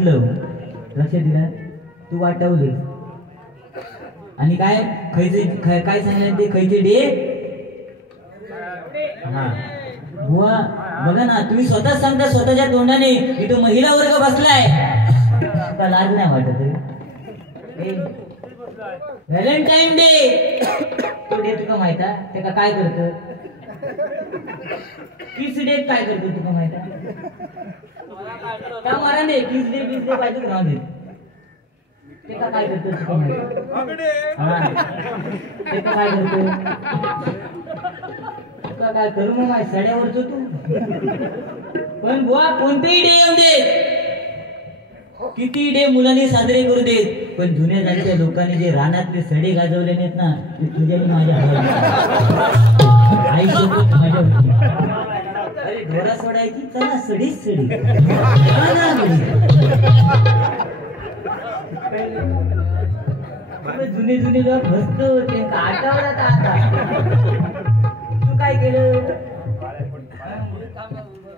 सांगितलं लक्षात दिला तू वाटवलं आणि काय खैचे काय सांगितलं ते खैचे डे हा बुवा बघा ना तुम्ही स्वतःच सांगता स्वतःच्या तोंडाने इथं महिला वर्ग बसलाय का लाज नाही वाटत व्हॅलेंटाईन डे तो डे तुका माहित आहे ते का काय करत किस डे काय करतो तुका माहित आहे का मारा दे किस डे पाहिजे राहून दे ते का काय करतो तुका माहित ते का काय करतो तुका काय करू मग माझ्या सड्यावरचो तू पण बुवा कोणतेही डे येऊ दे किती डे मुलांनी साजरे करू देत पण जुन्या जातीच्या लोकांनी जे रानातले सडे गाजवले नाहीत ना ते तुझ्यानी माझ्या आई सोबत माझ्या होती अरे ढोरा सोडायची चला सडीच सडी जुने जुने लोक हसतो ते आठवड्यात आता तू काय केलं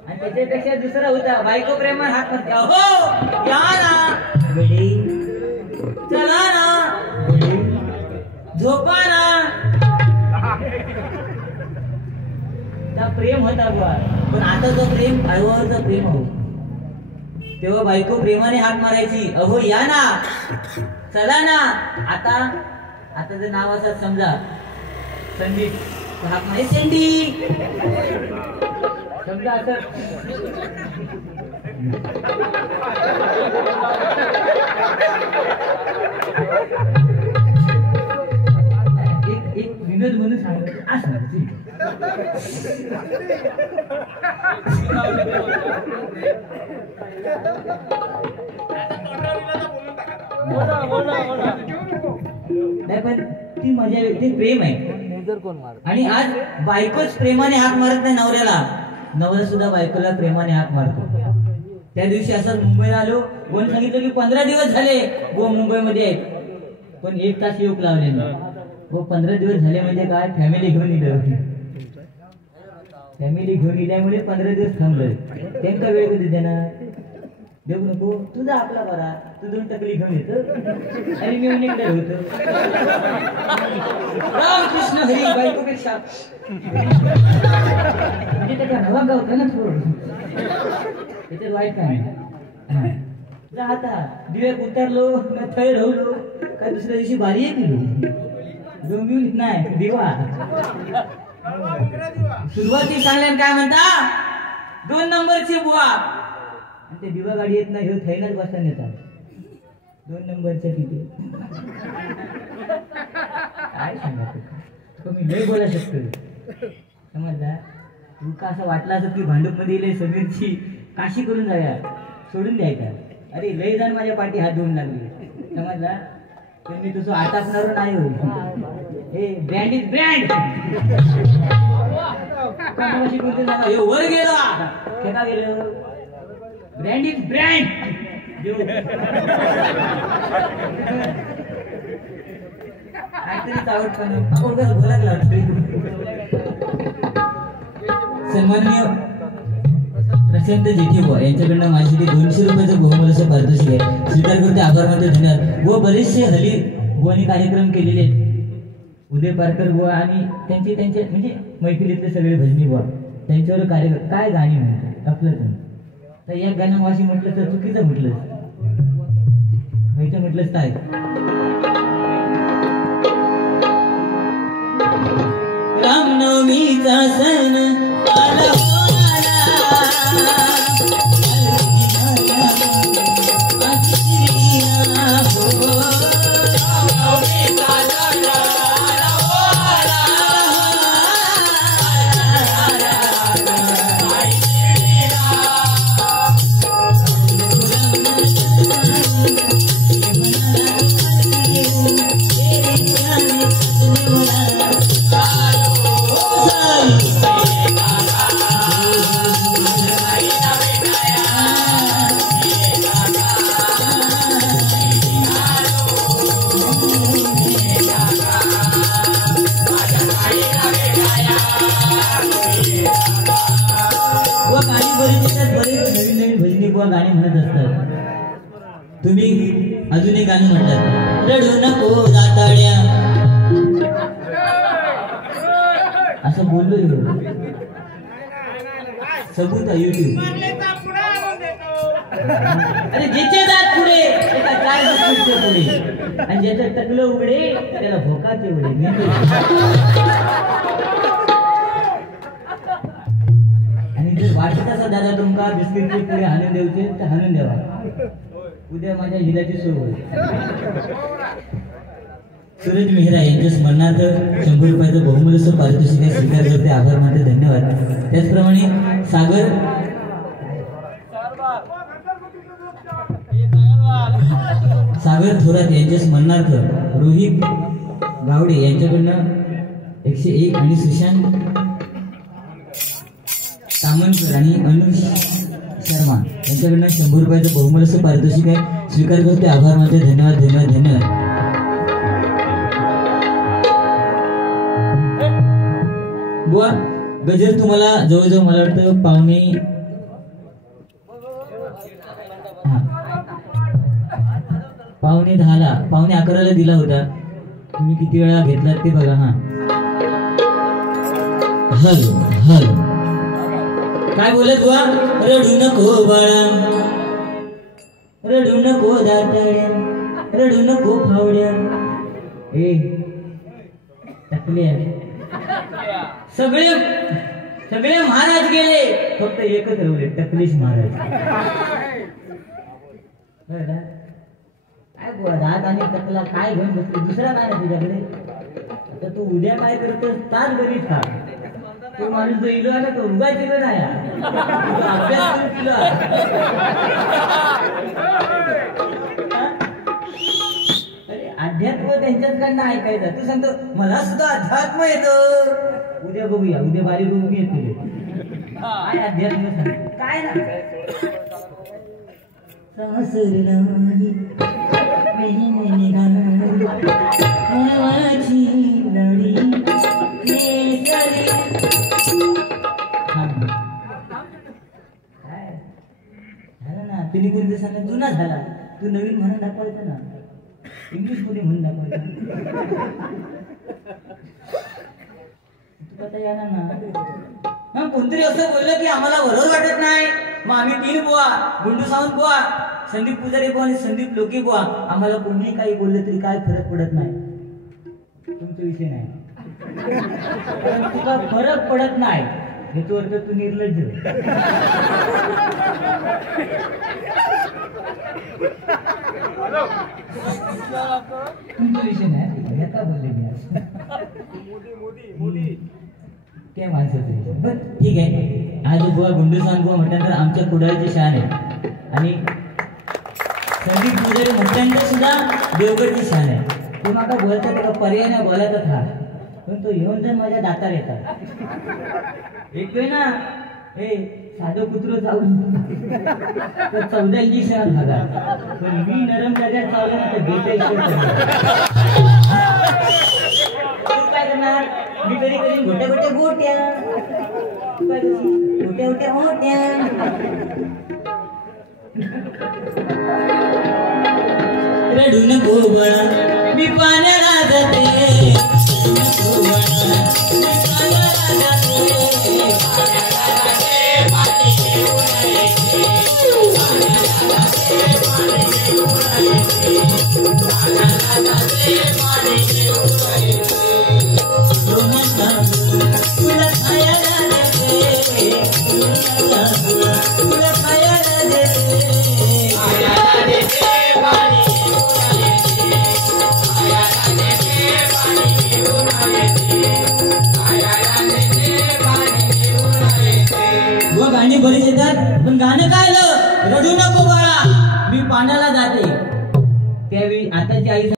आणि त्याच्यापेक्षा दुसरा होता बायको प्रेमात हात मारते हो या ना गडी चला ना झोपा ना त्या प्रेम होता बुवा पण आता जो प्रेम आईवरचा प्रेम हो तेव्हा बायको प्रेमाने हाक मारायची अहो या ना चला ना आता जर नाव असं समजा संदीप हाक मारे सेंडी समजा असं एक विनोद म्हणून सांगतो असं नाही पण ती मजा ते प्रेम आहे आणि आज बायकोच प्रेमाने हाक मारत नाही नवऱ्याला नवरा सुद्धा बायकोला प्रेमाने हाक मारतो त्या दिवशी असं मुंबईला आलो कोण सांगितलं की 15 दिवस झाले वो मुंबईमध्ये आहेत पण 1 तास येऊक लावले वो 15 दिवस झाले म्हणजे काय फॅमिली घेऊन इलं फॅमिली घेऊन इल्यामुळे 15 दिवस थांबलोय त्यांचा वेळ कधी देणार देऊ नको तुझा आपला बरा तू 2 टकली घेऊन येतो आणि मी उन्हीकडे होतो रामकृष्ण हरी बायकोपेक्षा म्हणजे त्याच्या नवा गाव होता ना थोडं त्याच्यात वाईट काय जा आता दिव्यात उतरलो थय राहलो काय दुसऱ्या दिवशी बारी आहे की घेऊन नाही दिवा सुरुवाती सांगल्यान काय म्हणता 2 नंबरची बुवा ते दिवा गाडी येत नाही थैनच बसताना येतात 2 नंबरच्या तिथे काय सांगा तुम्ही लय बोला शकतो समजला तुका असं वाटलं असं की भांडूप मध्ये येईल समीरची काशी करून जाऊया सोडून द्यायचा अरे लय जण माझ्या पाठी हात धुवून लागले समजला पण मी तुझं आटापणार नाही होईल हे ब्रँड इज ब्रँड वर गेला केना गेलं ब्रँड इज ब्रँड सन्माननीय प्रशांत जेठेबुवा यांच्याकडनं माझ्यासाठी 200 रुपयाचं बहुमूल्य पारितोषिक आहे स्वीकार करते आभार मानते धन्यवाद व बरेचसे हल्ली बुवांनी कार्यक्रम केलेले आहेत उदय पारकर बुवा आणि त्यांचे म्हणजे मैफिलीतले सगळे भजनी बुवा त्यांच्यावर कार्यक्रम काय गाणी म्हणतात आपलं तर या गाणं वाशी म्हटलं तर चुकीचं म्हटलं माहिती म्हटलंच काय रामनवमीचा सण आला तुम्ही अजून एक गाणं म्हणतात, रडू नको दाताड्या, असं बोललो सबूत आहे युट्यूब. अरे जिथे जात पुढे त्याला काय बसते पुढे, आणि ज्याचं टकलं उघडे त्याला भोकाचे उघडे. आणि जर वाटत असा दादा तुमका बिस्किटचे पुढे हाणून देऊचे तर हाणून द्यावा, उद्या माझ्या हिलाची सोय होईल. सूरज मेहरा यांच्या स्मरणार्थ 100 रुपयाचं बहुमूल्य पारितोषिक स्वीकार करते. आभार मानते, धन्यवाद. त्याचप्रमाणे सागर थोरात यांच्या स्मरणार्थ रोहित गावडे यांच्याकडनं 101 आणि सुशांत तामणकर आणि अनुष शर्मा यांच्याकडनं 100 रुपयाचं बहुमूल्य पारितोषिक आहे, स्वीकार करते. आभार मानते, धन्यवाद धन्यवाद धन्यवाद. बुवा गजर तुम्हाला जवळजवळ मला वाटतं पावणे 10ला, पावणे 11ला दिला होता. तुम्ही किती वेळा घेतलात ते बघा. हा हल हल काय बोलत बुवा, रडू नको बाळा, रडू नको दाताड्या, रडू नको फावड्या, ए टकल्या. सगळे सगळे महाराज गेले, फक्त एकच राहिले, टकलेश महाराज. काय बुवा दात आणि टकला काय घेऊन बसली, दुसरा काय नाही तुझ्याकडे. आता तू उद्या काय करतोस तास घरीच खा. तो माणूस जो इलो आला तो उगाच इलो नाही, अभ्यास करून इलो. अरे अध्यात्म त्यांच्याकडनं ऐकायचं. तू सांगतो मला सुद्धा अध्यात्म येतं, उद्या बघूया, उद्या बारी बघून येत तुझे काय अध्यात्म सांग काय ना. तुम्ही कोणी दिवसांना जुना झाला, तू नवीन म्हणून दाखवायचा ना, इंग्लिश मध्ये म्हणून दाखवायचा. तू आता याला ना कोणतरी असं बोललं की आम्हाला बरोबर वाटत नाही, मग आम्ही 3 बुवा, गुंडू सावंत बुवा, संदीप पुजारी बुवा आणि संदीप लोकी बुवा, आम्हाला कोणी काही बोललं तरी काय फरक पडत नाही. तुमचा विषय नाही, तुला फरक पडत नाही याचा अर्थ तू निर्लज्ज. तुमचा विषय नाही, का बोलले मी काय माणसाचं. बर ठीक आहे. आज बुवा गुंडू सावंत बुवा म्हटल्यानंतर आमच्या कुडाळची शान आहे, आणि संदीप पुजारी म्हटल्यानंतर सुद्धा देवगडची शान आहे. तू माका बोलता त्याला पर्याय नाही बोलायचाच हा, पण तो येऊन जर माझ्या दातार येतात. एक वेळ ना हे साधं कुत्र चावलं तर 14 इंजेक्शन भागा, पण मी नरम करण्यात चावलं ना तर 42 काय करणार. मी कधी कधी गोट्या गोट्या गोट्या गोट्या गोट्या मोठ्या. रडू नको बाळा, मी पाण्याला जाते, गाणी बरीच येतात, पण गाणं काय आलं, रडू नको बाळा मी पाण्याला जाते. त्यावेळी आताची आई